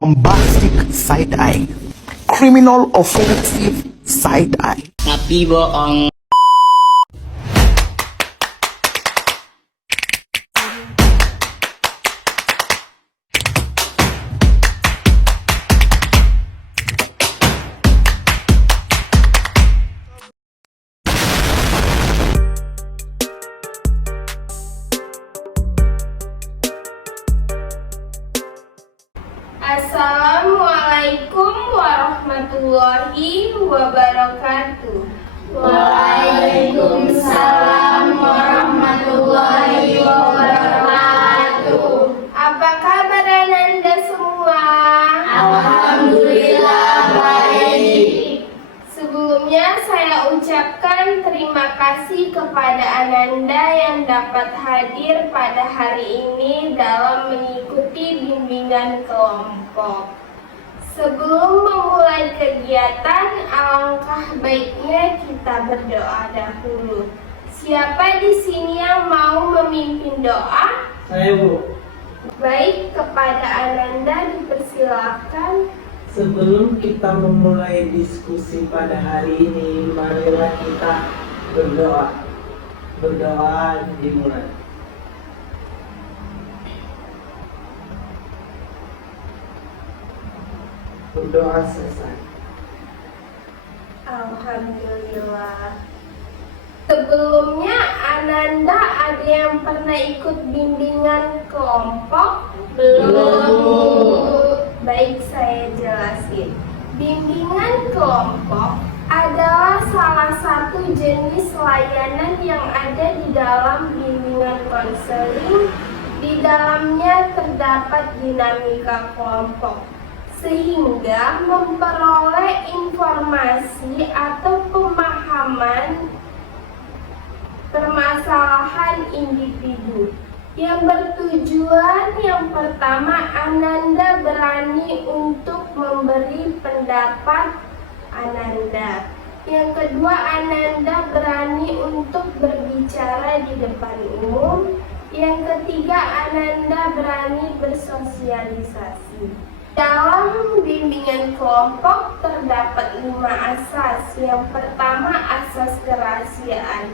bombastic side eye, criminal offensive side eye. Tapi bohong. Assalamualaikum warahmatullahi wabarakatuh. Waalaikumsalam warahmatullahi wabarakatuh. Apa kabar Ananda semua? Alhamdulillah baik. Sebelumnya saya ucapkan terima kasih kepada Ananda yang dapat hadir pada hari ini dalam mengikuti bimbingan kelompok. Sebelum memulai kegiatan, alangkah baiknya kita berdoa dahulu. Siapa di sini yang mau memimpin doa? Saya, Bu. Baik, kepada Ananda dipersilakan. Sebelum kita memulai diskusi pada hari ini, marilah kita berdoa. Berdoa dimulai. Berdoa selesai. Alhamdulillah. Sebelumnya Ananda ada yang pernah ikut bimbingan kelompok? Belum. Baik, saya jelasin. Bimbingan kelompok adalah salah satu jenis layanan yang ada di dalam bimbingan konseling. Di dalamnya terdapat dinamika kelompok, sehingga memperoleh informasi atau pemahaman permasalahan individu yang bertujuan yang pertama, Ananda berani untuk memberi pendapat Ananda. Yang kedua, Ananda berani untuk berbicara di depan umum. Yang ketiga, Ananda berani bersosialisasi. Dalam bimbingan kelompok terdapat 5 asas. Yang pertama, asas kerahasiaan.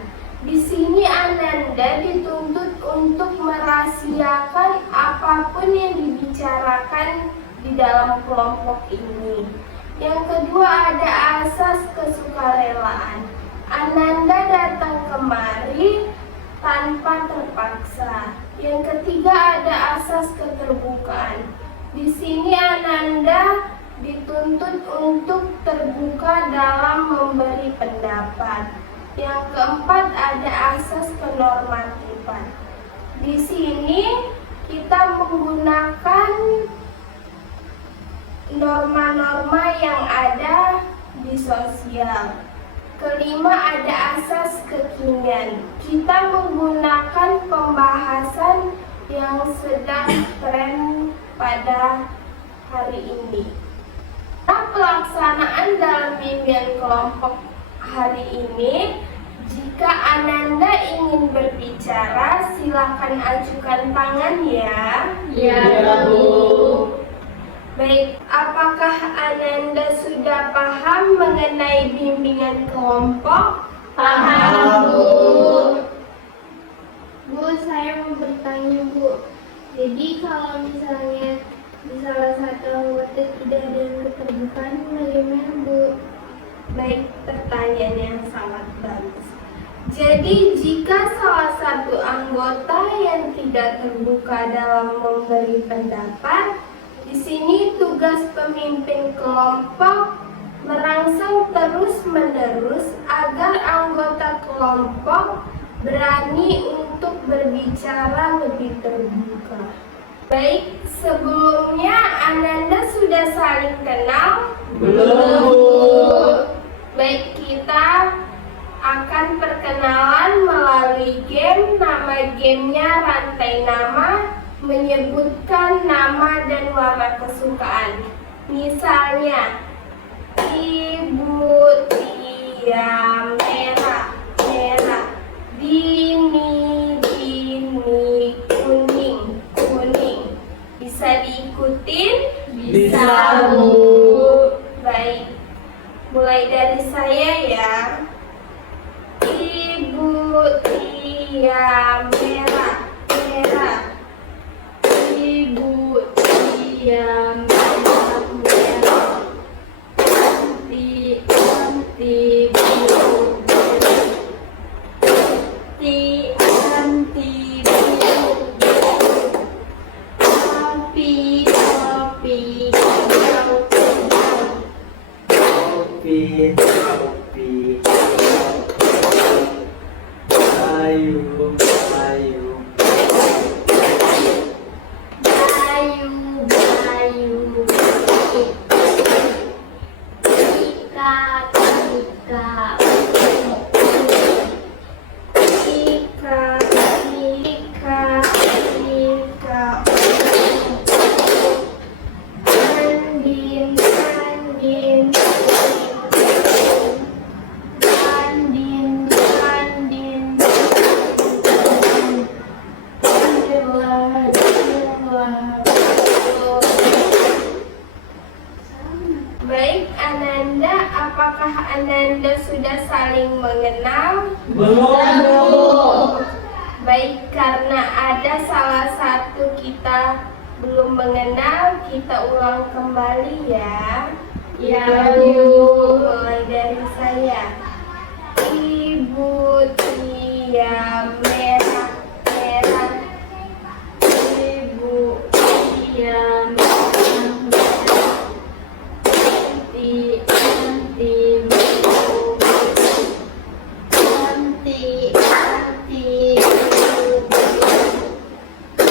Di sini Ananda dituntut untuk merahasiakan apapun yang dibicarakan di dalam kelompok ini. Yang kedua, ada asas kesukarelaan. Ananda datang kemari tanpa terpaksa. Yang ketiga, ada asas keterbukaan. Di sini Ananda dituntut untuk terbuka dalam memberi pendapat. Yang keempat, ada asas kenormatifan. Di sini kita menggunakan norma-norma yang ada di sosial. Kelima, ada asas kekinian. Kita menggunakan pembahasan yang sedang tren pada hari ini. Pelaksanaan dalam bimbingan kelompok hari ini, jika Ananda ingin berbicara, silakan ajukan tangan ya. Ya, Bu. Baik, apakah Ananda sudah paham mengenai bimbingan kelompok? Paham, Bu. Bu, saya mau bertanya, Bu. Jadi kalau misalnya di salah satu anggota tidak ada yang keterbukaan, bagaimana, Bu? Baik, pertanyaan yang sangat bagus. Jadi, jika salah satu anggota yang tidak terbuka dalam memberi pendapat, di sini tugas pemimpin kelompok merangsang terus-menerus agar anggota kelompok berani untuk berbicara lebih terbuka. Baik, sebelumnya Ananda sudah saling kenal? Belum. Baik, kita akan perkenalan melalui game. Nama gamenya Rantai Nama, menyebutkan nama dan warna kesukaan. Misalnya, Ibu Tia merah, merah. Dini, dini, kuning, kuning. Bisa diikutin? Bisa, Bu. Baik, mulai dari saya ya. Ibu Tia merah, merah. Ibu Tia merah, merah. Anti biru, biru. Anti biru, biru. Topi, topi, hijau, hijau. Topi, topi, ayu, ayu, Bayu, bayu, Ika, Ika, Ika, Ika, Ika. Andin, Andin, Andin, Andin, Dila, Dila. Baik, Ananda, apakah Ananda sudah saling mengenal? belum, Bu. Baik, karena ada salah satu kita belum mengenal, kita ulang kembali ya. Ya, Bu. Mulai dari saya. Ibu Tia merah, merah. Ibu Tia merah, merah. Anti biru, anti biru, biru.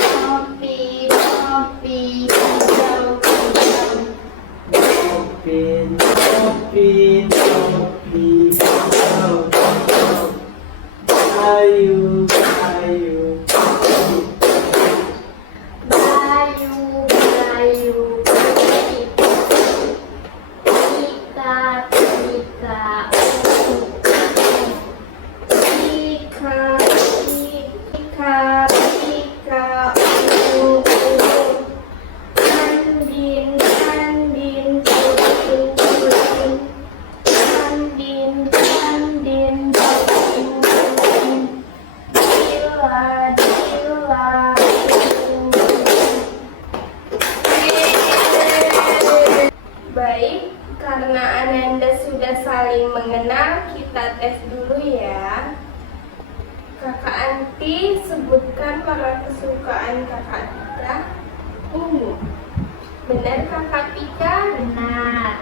Topi, topi, hijau, hijau. Topi, topi, topi, hijau, hijau. Ayu, ayu, Bayu, bayu, Ika, Ika, Ika, Ika, Ika, Andin, Andin, Andin, Andin, Andin, Dila, Dila. Baik, karena Ananda sudah saling mengenal, kita tes dulu ya. Kakak Anti, sebutkan warna kesukaan kakak Pika. Ungu. Benar kakak Pika? benar.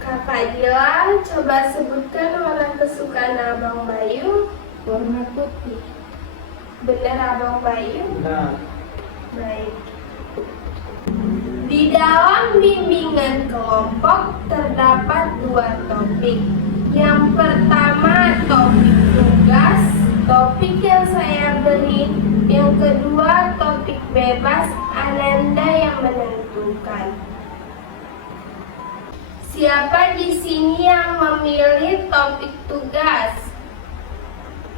Kakak Dila, coba sebutkan warna kesukaan Abang Bayu. Warna putih. Benar Abang Bayu? nah, Baik. Di dalam bimbingan kelompok terdapat dua topik. Yang pertama topik tugas, topik yang saya beri. Yang kedua topik bebas, Ananda yang menentukan. Siapa di sini yang memilih topik tugas?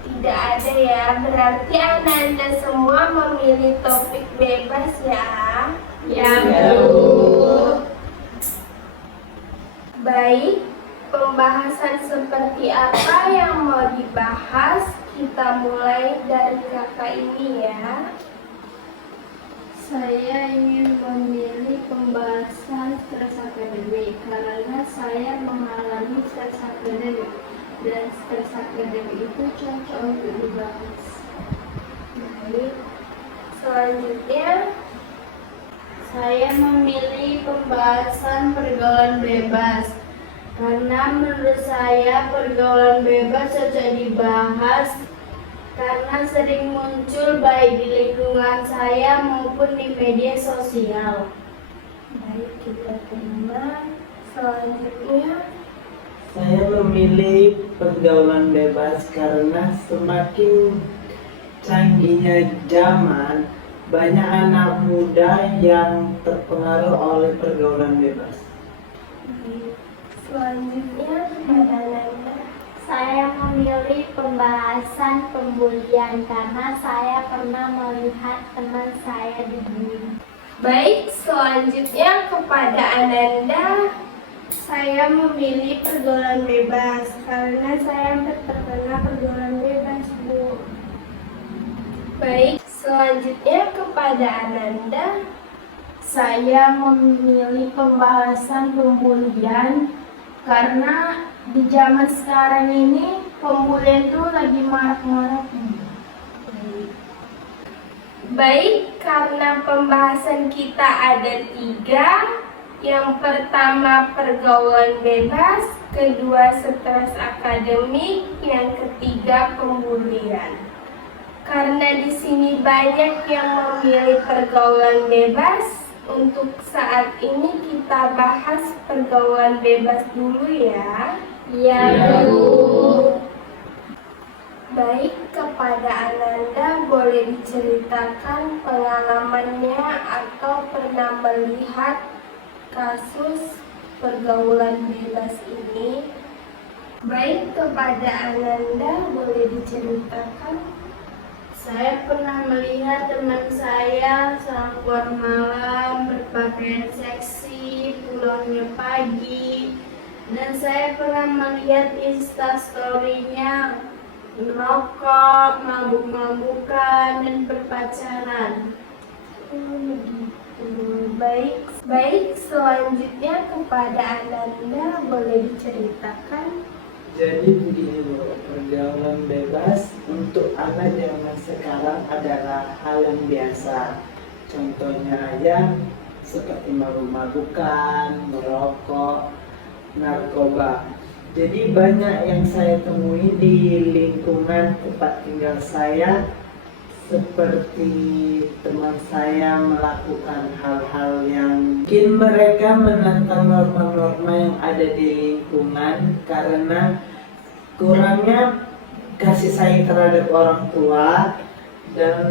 Tidak ada ya, berarti Ananda semua memilih topik bebas ya. Ya, Bu. Baik, pembahasan seperti apa yang mau dibahas? Kita mulai dari kakak ini ya. Saya ingin memilih pembahasan stres akademik karena saya mengalami stres akademik dan stres akademik itu cocok untuk dibahas. Baik, selanjutnya Saya memilih pembahasan pergaulan bebas karena menurut saya pergaulan bebas cocok dibahas karena sering muncul baik di lingkungan saya maupun di media sosial. baik kita terima. Selanjutnya saya memilih pergaulan bebas karena semakin canggihnya zaman, banyak anak muda yang terpengaruh oleh pergaulan bebas. baik. Selanjutnya kepada Nanda. Saya memilih pembahasan pembulian karena saya pernah melihat teman saya dibully. Baik, selanjutnya kepada Ananda. Saya memilih pergaulan bebas karena saya terkena pergaulan bebas, Bu. Baik, selanjutnya kepada Ananda. Saya memilih pembahasan pembulian karena di zaman sekarang ini pembulian itu lagi marak-maraknya. Baik, karena pembahasan kita ada 3. Yang pertama pergaulan bebas, kedua stres akademik, yang ketiga pembulian. Karena di sini banyak yang memilih pergaulan bebas, untuk saat ini kita bahas pergaulan bebas dulu ya. Iya, Bu. Baik, kepada Ananda boleh diceritakan pengalamannya atau pernah melihat kasus pergaulan bebas ini. Baik, kepada Ananda boleh diceritakan. Saya pernah melihat teman saya saat keluar malam berpakaian seksi, pulangnya pagi, dan saya pernah melihat instastory-nya merokok, mabuk-mabukan, dan berpacaran. Baik, selanjutnya kepada Ananda boleh diceritakan. Jadi begini Bu, pergaulan bebas untuk anak zaman sekarang adalah hal yang biasa. Contohnya aja seperti mabuk-mabukan, merokok, narkoba. Jadi banyak yang saya temui di lingkungan tempat tinggal saya, seperti teman saya melakukan hal-hal yang mungkin mereka menentang norma-norma yang ada di lingkungan karena kurangnya kasih sayang terhadap orang tua dan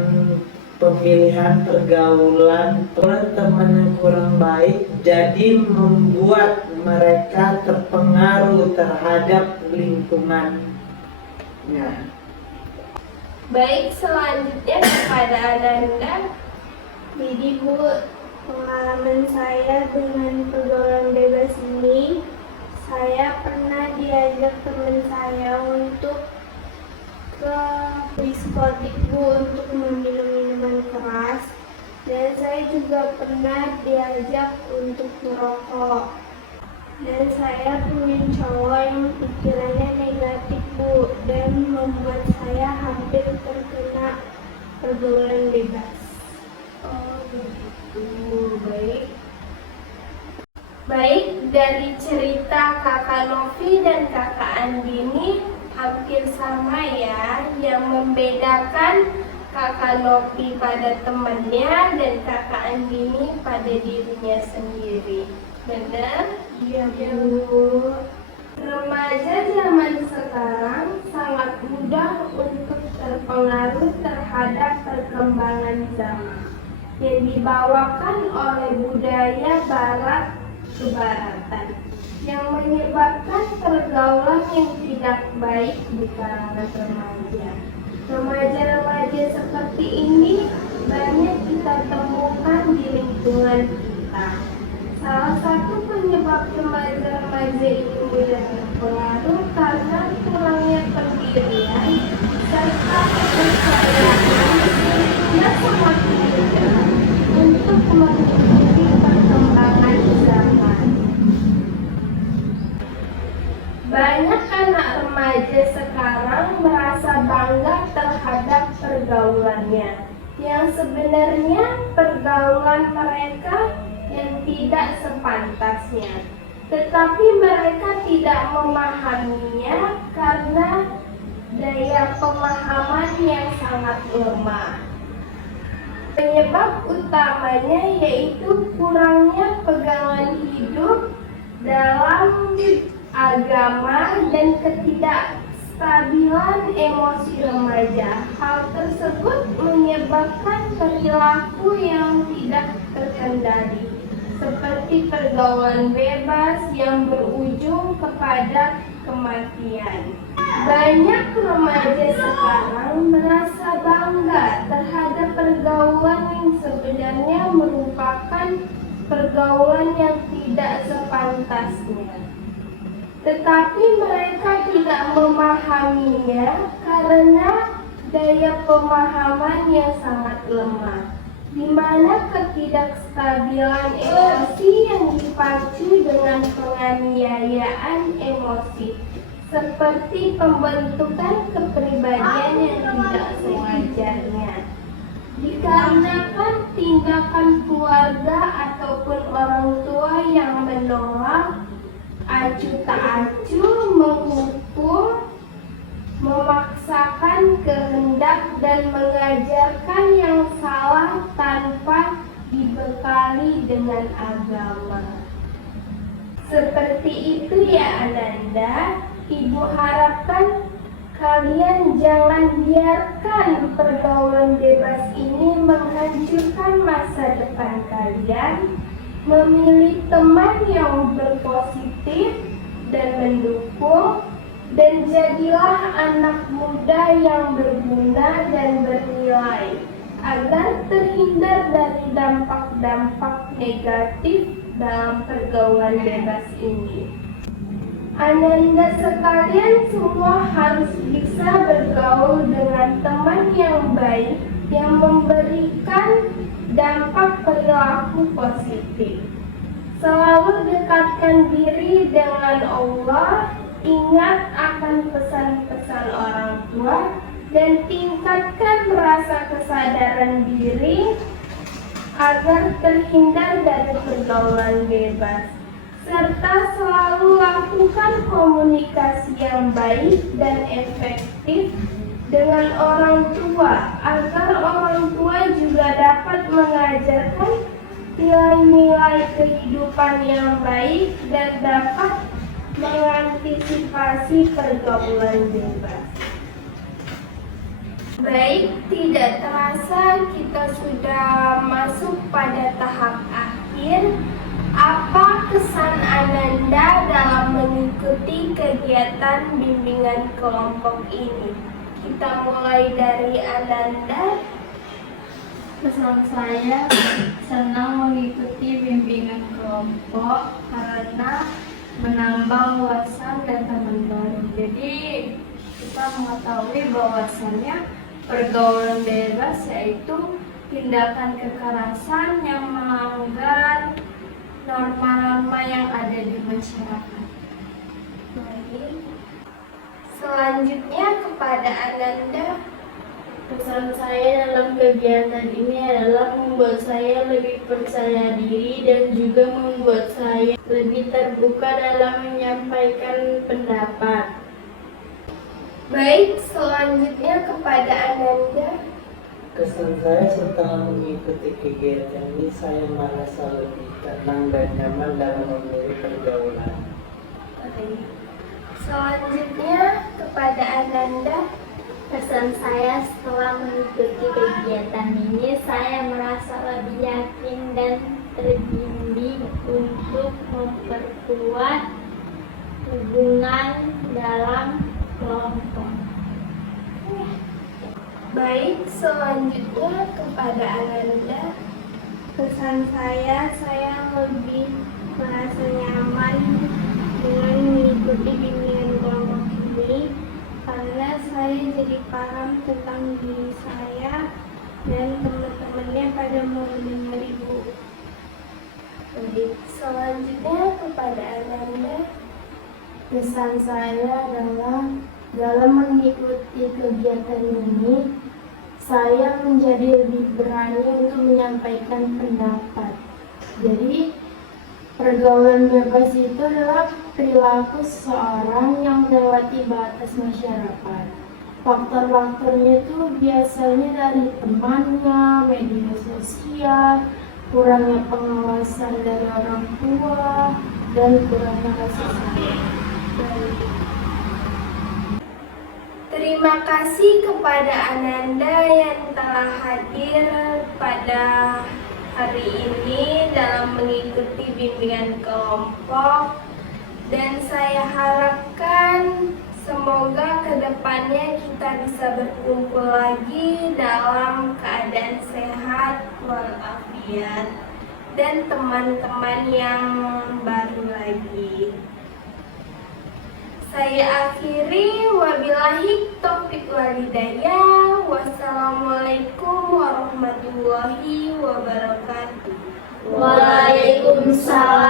pemilihan pergaulan teman-teman yang kurang baik, jadi membuat mereka terpengaruh terhadap lingkungannya. Baik, selanjutnya kepada Ananda. Jadi, Bu, pengalaman saya dengan pergaulan bebas ini, saya pernah diajak teman saya untuk ke diskotik, Bu, untuk meminum minuman keras, dan saya juga pernah diajak untuk merokok. Dan saya punya cowok yang pikirannya negatif, Bu, dan membuat saya hampir terkena pergaulan bebas. Oh begitu, baik, dari cerita kakak Novi dan kakak Andini hampir sama ya. Yang membedakan kakak Novi pada temannya dan kakak Andini pada dirinya sendiri. Benar? Iya, Bu. Remaja zaman sekarang sangat mudah untuk terpengaruh terhadap perkembangan zaman yang dibawakan oleh budaya barat kebaratan, yang menyebabkan pergaulan yang tidak baik di kalangan remaja. Remaja-remaja seperti ini banyak kita temukan di lingkungan kita. Salah satu penyebab remaja-remaja ini mudah terpengaruh karena kurangnya pendirian serta kepercayaan yang sangat mudah untuk mengikuti perkembangan zaman. Banyak anak remaja sekarang merasa bangga terhadap pergaulannya, yang sebenarnya pergaulan mereka yang tidak sepantasnya, tetapi mereka tidak memahaminya karena daya pemahaman yang sangat lemah. Penyebab utamanya yaitu kurangnya pegangan hidup dalam agama dan ketidakstabilan emosi remaja. Hal tersebut menyebabkan perilaku yang tidak terkendali, seperti pergaulan bebas yang berujung kepada kematian. Banyak remaja sekarang merasa bangga terhadap pergaulan yang sebenarnya sebenarnya merupakan pergaulan yang tidak sepantasnya. Tetapi mereka tidak memahaminya karena daya pemahaman yang sangat lemah, di mana ketidakstabilan emosi yang dipacu dengan penganiayaan emosi, seperti pembentukan kepribadian yang tidak sewajarnya, dikarenakan tindakan keluarga ataupun orang tua yang menolak, acuh tak acuh, menghukum, memaksakan kehendak dan mengajarkan yang salah tanpa dibekali dengan agama. Seperti itu ya Ananda, Ibu harapkan kalian jangan biarkan pergaulan bebas ini menghancurkan masa depan kalian. Memilih teman yang berpositif dan mendukung, dan jadilah anak muda yang berguna dan bernilai agar terhindar dari dampak-dampak negatif dalam pergaulan bebas ini. Ananda sekalian semua harus bisa bergaul dengan teman yang baik yang memberikan dampak perilaku positif. Selalu dekatkan diri dengan Allah, ingat akan pesan-pesan orang tua, dan tingkatkan rasa kesadaran diri agar terhindar dari pergaulan bebas. Serta selalu lakukan komunikasi yang baik dan efektif dengan orang tua, agar orang tua juga dapat mengajarkan nilai-nilai kehidupan yang baik dan dapat mengantisipasi pergaulan bebas. Baik, tidak terasa kita sudah masuk pada tahap akhir. Apa kesan Ananda dalam mengikuti kegiatan bimbingan kelompok ini? Kita mulai dari Ananda. Pesan saya senang mengikuti bimbingan kelompok karena menambah wawasan dan teman baru. Jadi kita mengetahui bahwasannya pergaulan bebas yaitu tindakan kekerasan yang melanggar norma-norma yang ada di masyarakat. Baik. Selanjutnya kepada Ananda. Pesan saya dalam kegiatan ini adalah membuat saya lebih percaya diri dan juga membuat saya lebih terbuka dalam menyampaikan pendapat. Baik, selanjutnya kepada Ananda. Kesan saya setelah mengikuti kegiatan ini, saya merasa lebih tenang dan nyaman dalam memilih pergaulan. Baik. Selanjutnya kepada Ananda. Pesan saya setelah mengikuti kegiatan ini, saya merasa lebih yakin dan terbimbing untuk memperkuat hubungan dalam kelompok. Baik, selanjutnya kepada Ananda. Pesan saya lebih merasa nyaman dengan mengikuti bimbingan kelompok ini karena saya jadi paham tentang diri saya dan teman-temannya pada mau dengar Ibu. Baik, selanjutnya kepada Ananda. Pesan saya adalah dalam mengikuti kegiatan ini, saya menjadi lebih berani untuk menyampaikan pendapat. Jadi, pergaulan bebas itu adalah perilaku seseorang yang melewati batas masyarakat. Faktor-faktornya itu biasanya dari temannya, media sosial, kurangnya pengawasan dari orang tua, dan kurangnya rasa sayang. Terima kasih kepada Ananda yang telah hadir pada hari ini dalam mengikuti bimbingan kelompok, dan saya harapkan Semoga kedepannya kita bisa berkumpul lagi dalam keadaan sehat walafiat dan teman-teman yang baru lagi. Saya akhiri, wabillahi taufiq walhidayah. Wassalamualaikum warahmatullahi wabarakatuh. Waalaikumsalam